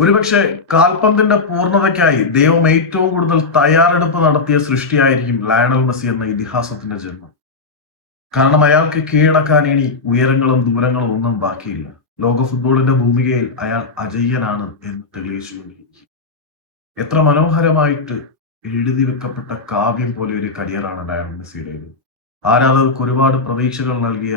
ഒരുപക്ഷെ കാൽപന്തിന്റെ പൂർണ്ണതയ്ക്കായി ദൈവം ഏറ്റവും കൂടുതൽ തയ്യാറെടുപ്പ് നടത്തിയ സൃഷ്ടിയായിരിക്കും ലയണൽ മെസ്സി എന്ന ഇതിഹാസത്തിന്റെ ജന്മം. കാരണം അയാൾക്ക് കീഴടക്കാൻ ഇനി ഉയരങ്ങളും ദൂരങ്ങളും ഒന്നും ബാക്കിയില്ല. ലോക ഫുട്ബോളിന്റെ ഭൂമികയിൽ അയാൾ അജയ്യനാണ് എന്ന് തെളിയിച്ചുകൊണ്ടിരിക്കും. എത്ര മനോഹരമായിട്ട് എഴുതി വെക്കപ്പെട്ട കാവ്യം പോലെ ഒരു കരിയറാണ് ലയണൽ മെസ്സിയുടേത്. ആരാധകർക്ക് ഒരുപാട് പ്രതീക്ഷകൾ നൽകിയ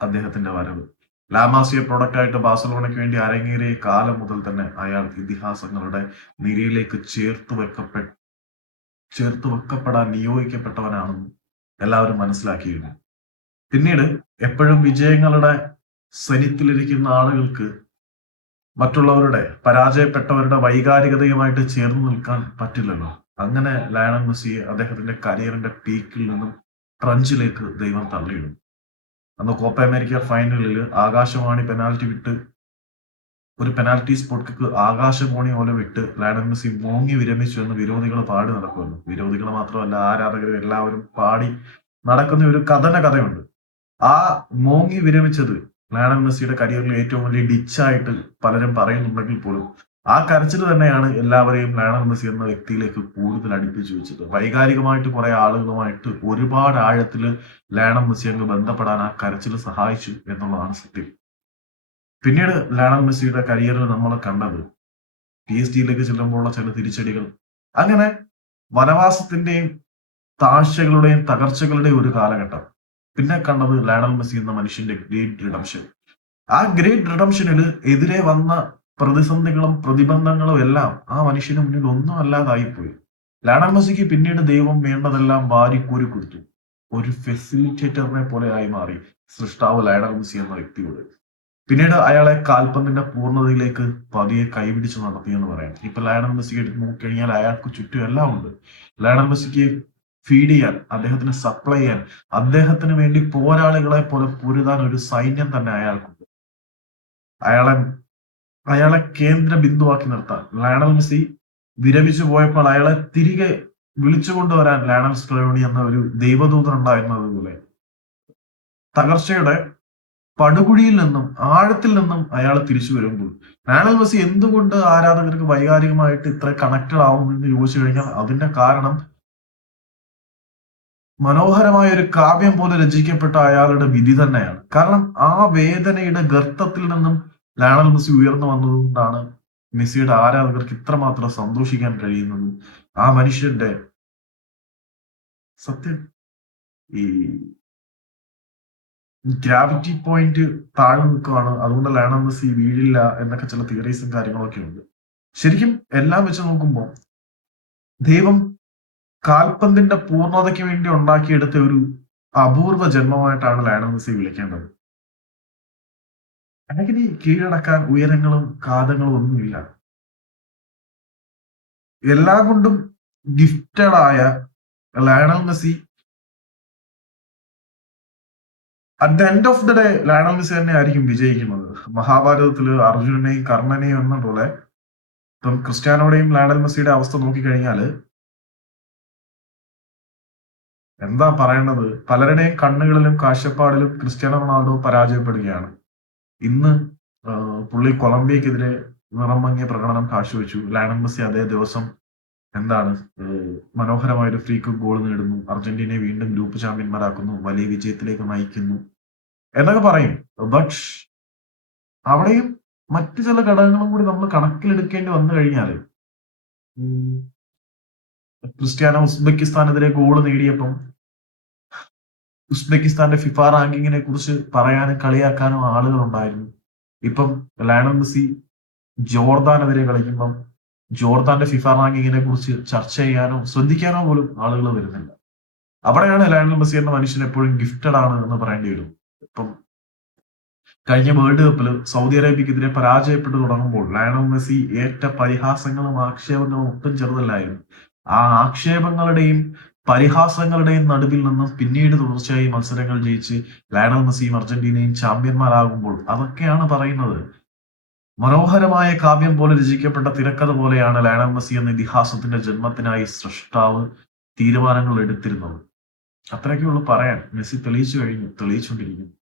അദ്ദേഹത്തിന്റെ വരവ്, ലാമാസിയ പ്രൊഡക്റ്റ് ആയിട്ട് ബാഴ്സലോണയ്ക്ക് വേണ്ടി അരങ്ങേറിയ കാലം മുതൽ തന്നെ അയാൾ ഇതിഹാസങ്ങളുടെ നിരയിലേക്ക് ചേർത്ത് വെക്കപ്പെടാൻ നിയോഗിക്കപ്പെട്ടവനാണെന്ന് എല്ലാവരും മനസ്സിലാക്കിയിരുന്നു. പിന്നീട് എപ്പോഴും വിജയങ്ങളുടെ സനിത്തിലിരിക്കുന്ന ആളുകൾക്ക് മറ്റുള്ളവരുടെ പരാജയപ്പെട്ടവരുടെ വൈകാരികതയുമായിട്ട് ചേർന്ന് നിൽക്കാൻ പറ്റില്ലല്ലോ. അങ്ങനെ ലയണൽ മെസ്സിയെ അദ്ദേഹത്തിന്റെ കരിയറിന്റെ പീക്കിൽ നിന്നും ട്രഞ്ചിലേക്ക് ദൈവം തള്ളിയിടും. അന്ന് കോപ്പ അമേരിക്ക ഫൈനലിൽ ആകാശവാണി ഒരു പെനാൽറ്റി സ്പോട്ട് കിക്ക് ആകാശവാണി പോലെ വിട്ട് ലയണൽ മെസ്സി മോങ്ങി വിരമിച്ചു എന്ന് വിരോധികൾ പാടി നടക്കുമല്ലോ. വിരോധികൾ മാത്രമല്ല, ആരാധകരും എല്ലാവരും പാടി നടക്കുന്ന ഒരു കഥയുണ്ട്. ആ മോങ്ങി വിരമിച്ചത് ലയണൽ മെസ്സിയുടെ കരിയറിൽ ഏറ്റവും വലിയ ഡിച്ചായിട്ട് പലരും പറയുന്നുണ്ടെങ്കിൽ പോലും ആ കരച്ചിൽ തന്നെയാണ് എല്ലാവരെയും ലയണൽ മെസ്സി എന്ന വ്യക്തിയിലേക്ക് കൂടുതൽ അടുപ്പിച്ചു വെച്ചത്. വൈകാരികമായിട്ട് കുറെ ആളുകളുമായിട്ട് ഒരുപാട് ആഴത്തിൽ ലയണൽ മെസ്സി അങ്ങ് ബന്ധപ്പെടാൻ ആ കരച്ചിൽ സഹായിച്ചു എന്നുള്ളതാണ് സത്യം. പിന്നീട് ലയണൽ മെസ്സിയുടെ കരിയറിൽ നമ്മൾ കണ്ടത് PSG ചെല്ലുമ്പോഴുള്ള ചില തിരിച്ചടികൾ, അങ്ങനെ വനവാസത്തിന്റെയും താഴ്ചകളുടെയും തകർച്ചകളുടെയും ഒരു കാലഘട്ടം. പിന്നെ കണ്ടത് ലയണൽ മെസ്സി എന്ന മനുഷ്യന്റെ ഗ്രേറ്റ് റിഡംഷൻ. ആ ഗ്രേറ്റ് റിഡംഷനിൽ എതിരെ വന്ന പ്രതിസന്ധികളും പ്രതിബന്ധങ്ങളും എല്ലാം ആ മനുഷ്യന് മുന്നിൽ ഒന്നും അല്ലാതായിപ്പോയി. ലയണൽ മെസ്സിക്ക് പിന്നീട് ദൈവം വേണ്ടതെല്ലാം വാരിക്കോരി കൊടുത്തു. ഒരു ഫെസിലിറ്റേറ്ററിനെ പോലെ ആയി മാറി സൃഷ്ടാവ് ലയണൽ മെസ്സി എന്ന വ്യക്തിയോട്. പിന്നീട് അയാളെ കാൽപന്തിന്റെ പൂർണ്ണതയിലേക്ക് പതിയെ കൈപിടിച്ച് നടത്തിയെന്ന് പറയാം. ഇപ്പൊ ലയണൽ മെസ്സി എടുത്ത് നോക്കിക്കഴിഞ്ഞാൽ അയാൾക്ക് ചുറ്റും എല്ലാം ഉണ്ട്. ലയണൽ മെസ്സിക്ക് ഫീഡ് ചെയ്യാൻ, അദ്ദേഹത്തിന് സപ്ലൈ ചെയ്യാൻ, അദ്ദേഹത്തിന് വേണ്ടി പോരാളികളെ പോലെ പൊരുതാൻ ഒരു സൈന്യം തന്നെ അയാൾക്കുണ്ട്. അയാളെ കേന്ദ്ര ബിന്ദുവാക്കി നിർത്താൻ ലയണൽ മെസ്സി വിരമിച്ചു പോയപ്പോൾ അയാളെ തിരികെ വിളിച്ചുകൊണ്ടുവരാൻ ലയണൽ സ്കലോണി എന്ന ഒരു ദൈവദൂതൻ ഉണ്ടായിരുന്നതുപോലെ തകർച്ചയുടെ പടുകുഴിയിൽ നിന്നും ആഴത്തിൽ നിന്നും അയാൾ തിരിച്ചു വരുമ്പോൾ ലയണൽ മെസ്സി എന്തുകൊണ്ട് ആരാധകർക്ക് വൈകാരികമായിട്ട് ഇത്ര കണക്റ്റഡ് ആവുമെന്ന് ചോദിച്ചു കഴിഞ്ഞാൽ അതിന്റെ കാരണം മനോഹരമായ ഒരു കാവ്യം പോലെ രചിക്കപ്പെട്ട അയാളുടെ വിധി തന്നെയാണ്. കാരണം ആ വേദനയുടെ ഗർത്തത്തിൽ നിന്നും ലയണൽ മെസ്സി ഉയർന്നു വന്നതുകൊണ്ടാണ് മെസ്സിയുടെ ആരാധകർക്ക് ഇത്രമാത്രം സന്തോഷിക്കാൻ കഴിയുന്നതും. ആ മനുഷ്യന്റെ സത്യം ഈ ഗ്രാവിറ്റി പോയിന്റ് താഴ്ന്നു നിൽക്കുകയാണ്, അതുകൊണ്ട് ലയണൽ മെസ്സി വീഴില്ല എന്നൊക്കെ ചില തിയറീസും കാര്യങ്ങളൊക്കെ ഉണ്ട്. ശരിക്കും എല്ലാം വെച്ച് നോക്കുമ്പോൾ ദൈവം കാൽപന്തിന്റെ പൂർണ്ണതയ്ക്ക് വേണ്ടി ഉണ്ടാക്കിയെടുത്ത ഒരു അപൂർവ ജന്മമായിട്ടാണ് ലയണൽ മെസ്സി വിളിക്കേണ്ടത്. അല്ലെങ്കിൽ കീഴടക്കാൻ ഉയരങ്ങളും കാതങ്ങളും ഒന്നുമില്ല. എല്ലാം കൊണ്ടും ഗിഫ്റ്റഡ് ആയ Lionel Messi at the end of the day Lionel Messi തന്നെ ആയിരിക്കും വിജയിക്കുന്നത്. മഹാഭാരതത്തില് അർജുനനെയും കർണനെയും എന്ന പോലെ ഇപ്പം ക്രിസ്ത്യാനോടെയും ലയണൽ മെസ്സിയുടെ അവസ്ഥ നോക്കിക്കഴിഞ്ഞാല് എന്താ പറയേണ്ടത്, പലരുടെയും കണ്ണുകളിലും കാഴ്ചപ്പാടിലും ക്രിസ്ത്യാനോ റൊണാൾഡോ പരാജയപ്പെടുകയാണ്. ഇന്ന് പുള്ളി കൊളംബിയക്കെതിരെ നിറം മങ്ങിയ പ്രകടനം കാഴ്ചവെച്ചു. ലയണൽ മെസ്സി അതേ ദിവസം മനോഹരമായ ഒരു ഫ്രീ കിക്ക് ഗോൾ നേടുന്നു, അർജന്റീനയെ വീണ്ടും ഗ്രൂപ്പ് ചാമ്പ്യന്മാരാക്കുന്നു, വലിയ വിജയത്തിലേക്ക് നയിക്കുന്നു എന്നൊക്കെ പറയും. ബട്ട് അവിടെയും മറ്റു ചില ഘടകങ്ങളും കൂടി നമ്മൾ കണക്കിലെടുക്കേണ്ടി വന്നു കഴിഞ്ഞാല് ക്രിസ്ത്യാനോ ഉസ്ബെക്കിസ്ഥാനെതിരെ ഗോൾ നേടിയപ്പം ഉസ്ബെക്കിസ്ഥാന്റെ ഫിഫ റാങ്കിങ്ങിനെ കുറിച്ച് പറയാനും കളിയാക്കാനും ആളുകൾ ഉണ്ടായിരുന്നു. ഇപ്പം ലയണൽ മെസ്സി ജോർദാനെതിരെ കളിക്കുമ്പം ജോർദാന്റെ ഫിഫ റാങ്കിങ്ങിനെ കുറിച്ച് ചർച്ച ചെയ്യാനോ ശ്രദ്ധിക്കാനോ പോലും ആളുകൾ വരുന്നില്ല. അവിടെയാണ് ലയണൽ മെസ്സി എന്ന മനുഷ്യൻ എപ്പോഴും ഗിഫ്റ്റഡ് ആണ് എന്ന് പറയേണ്ടി വരും. ഇപ്പം കഴിഞ്ഞ വേൾഡ് കപ്പിൽ സൗദി അറേബ്യക്കെതിരെ പരാജയപ്പെട്ടു തുടങ്ങുമ്പോൾ ലയണൽ മെസ്സി ഏറ്റ പരിഹാസങ്ങളും ആക്ഷേപങ്ങളും ഒട്ടും ചെറുതല്ലായിരുന്നു. ആ ആക്ഷേപങ്ങളുടെയും പരിഹാസങ്ങളുടെയും നടുവിൽ നിന്നും പിന്നീട് തുടർച്ചയായി മത്സരങ്ങൾ ജയിച്ച് ലയണൽ മെസ്സിയും അർജന്റീനയും ചാമ്പ്യന്മാരാകുമ്പോൾ അതൊക്കെയാണ് പറയുന്നത്. മനോഹരമായ കാവ്യം പോലെ രചിക്കപ്പെട്ട തിരക്കഥ പോലെയാണ് ലയണൽ മെസ്സി എന്ന ഇതിഹാസത്തിന്റെ ജന്മത്തിനായി സൃഷ്ടാവ് തീരുമാനങ്ങൾ എടുത്തിരുന്നത്. അത്രയൊക്കെയുള്ളൂ പറയാൻ. മെസ്സി തെളിയിച്ചു കഴിഞ്ഞു, തെളിയിച്ചുകൊണ്ടിരിക്കുന്നു.